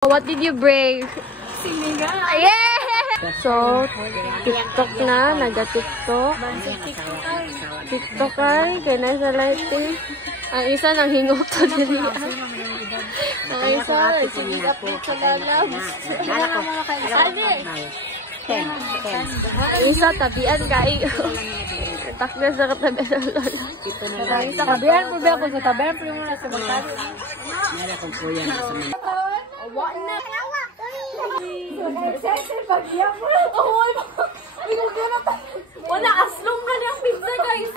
What did you bring? Sinigang. Yeah! So, TikTok na. Naga-TikTok. TikTok ay. Kaya nasa light eh. Ang isa nang hingok to dili. Ang isa nagsigigap sa lalabs. Ang isa tabian kayo. Takna sa katabi sa lola. Tabihan po ba ako sa tabihan po yung nasa magkano? Wala, aslong ka ng pizza, guys.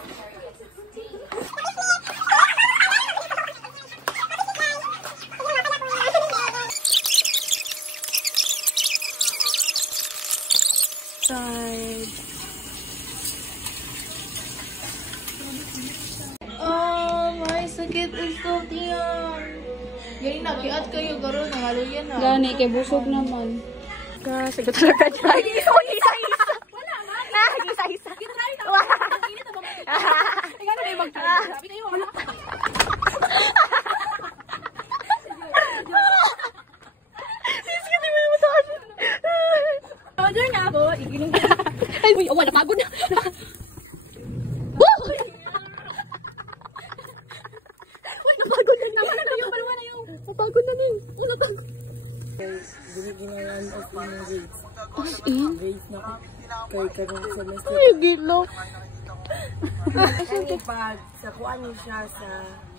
Oh, my sakit ito, tiyan. Gani na, kiat kayo, garo, nangaluyan na. Gani, kay busog naman. Kasi ko talaga dyan. Isa-isa. Wala nga. Isa-isa. Kitry na. Wala. Ikaw na may mag-try. Sabi kayo, wala. Sige, mo yung matakas. Order na ako. Igiling ka. Ay, wala, pagod na. Uy, napagod na. Naman na kayo. Paruwa na yung. Napagod na din. Ulo to. Guys, ginawan of yung grades. As in? Grades na kay karong semester. Ay, gilo. Kasi pag sa kuan niya siya sa...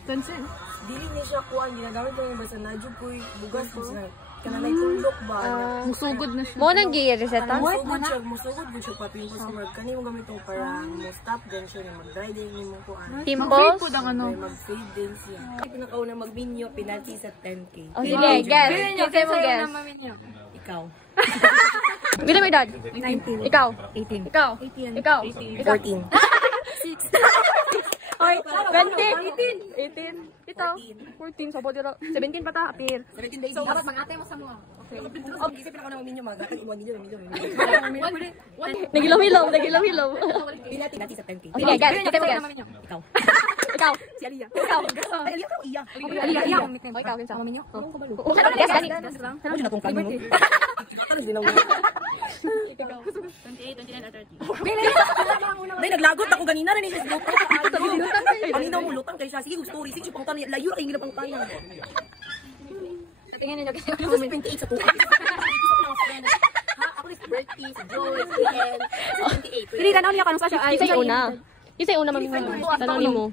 Consent. Dili niya siya kuan, ginagamit niya yung basta nadyo ko'y bugas ko sa kanalay tundok ba? Musugod na siya. Mo nang gi-reseta? Musugod mo siya papimpos ko mag kani mo gamit yung para mo-stop din siya na mag-dry din mo kuan. Pimples? May mag-fade din siya. Ay, pinakauna mag-minyo, penalty sa 10K. Oh, sige, guess. Kasi mo guess. Ikaw. Bila may dad? 19. Ikaw? 18. Ikaw? 18. Ikaw? 14. Oy, 20. 18. Ito. 14. So, pwede 17 pa ta, apir. 17 baby. So, dapat mag-ate mo sa mga. Okay. Kasi pinakauna mag-minyo, mag-akan iwan minyo. Nagilaw-hilaw, nagilaw-hilaw. Penalty sa 10K. Sige, guess. Kasi mo guess. Ikaw. Ikaw. Si Aliyah. Ikaw. Ay, Aliyah ko iya. Aliyah. O, ikaw, kinsa? Minyo. Ano, guess, gani. Ano din akong kami? Ano din ako? 28, 29, or 30. Dahil naglagot ako ganina rin yung lutang. Ang inaw mo lutang kay siya. Sige, story. Sige, pang tanong. Layo na kayo ginapang tanong. Tingnan ninyo kayo. Ako si 28 sa tuwa. Ako ni birthday, si Joy, si Ian. 28. Hindi, tanaw niya ka nung sa siya. Isa yung una. Isa yung una, mami. Tanongin mo.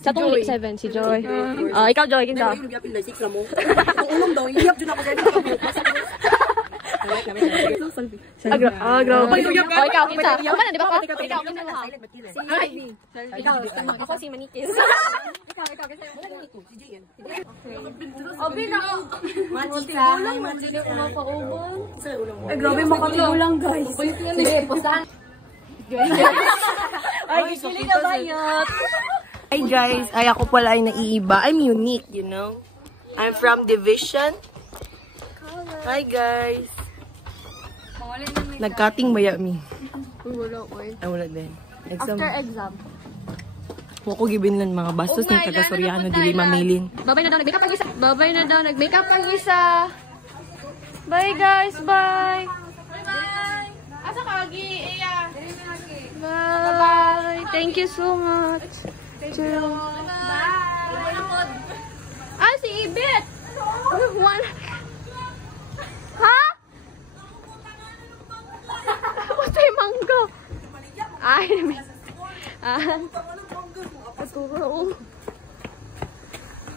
Sa tong 7, si Joy. Ikaw, Joy, kinsa? Yung nagiyapin na 6 na mo. Ang unang daw, hiyap dyan ako ganito. Grabe. O, ikaw, kinsa? Ako man, di ba ko? Ikaw, kinsa mo ha? Si Ivy. Ikaw, ako si Manikis. Ikaw, kinsa mo? Si Jian. Obi na. Manchika. Hindi ko mapaubon. Sa unang mo. Ay, grabe makatigulang, guys. Sige, postahan. Ay, kili na bayot. Hi guys, ay ako pala ay naiiba. I'm unique, you know. I'm from Division. Hi guys. Nag-cutting ba mi? Wala, oy. Ay, wala din. Exam. After exam. Huwag ko gibinlan mga bastos ng taga-Soriano, dili mamilin. Babay na daw, nag-makeup ang isa. Babay na daw, nag-makeup ang isa. Bye guys, bye. Bye! Asa ka, Agi? Iya. Bye. Thank you so much. Bye! Ah, si Ibit! One. Ha? What's yung mango? Ay,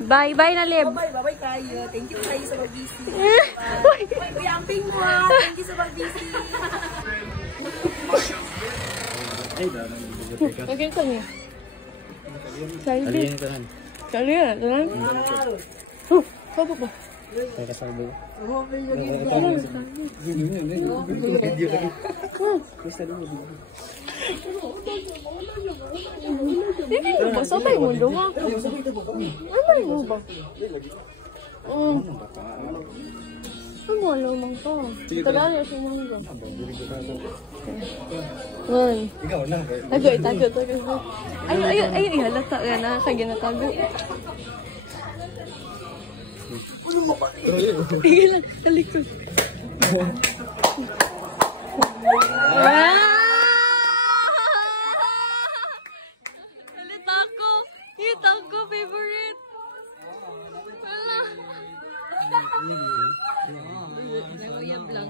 bye-bye na, Lib. Bye-bye kayo. Thank you kayo sa mag-busy. Kuya Amping mo ha. Thank you sa mag-busy. Okay, ito niya. Salvi. Salvi na, ito na. Sabo ba? Sabay mo doon ako. Sabay mo ba? Ano wala mang to? Tagal na siya mangga. Ikaw na. Tago. Ay, halata ka na. Kaya ginatago. Tingin lang, talikod. Halita ko. Hita ko, favorite. Wala. Nawayab lang.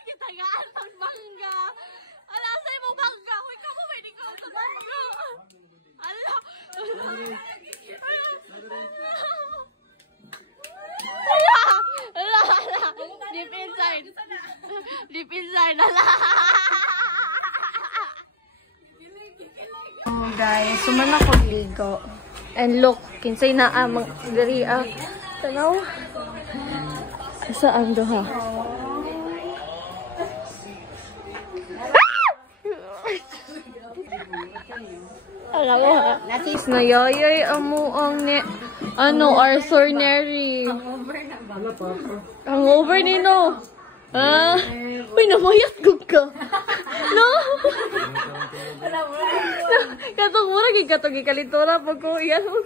Kitagaan ng bangga. Ala, sa'yo mo bangga. Uy, ka mo, pwede ka sa bangga. Ala. Ala. Deep inside. Deep inside. Ala. Guys, suman ako ligo. And look, kinsay na amang diri tanaw. Saan doha? Alam mo ha? Nayoyoy amuang ni Arthur Neri. Hangover ni no. Uy, namayat gug ka. No? Katong mura gid katong gikalitura pag ko iyan mo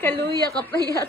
kaluya kapayat.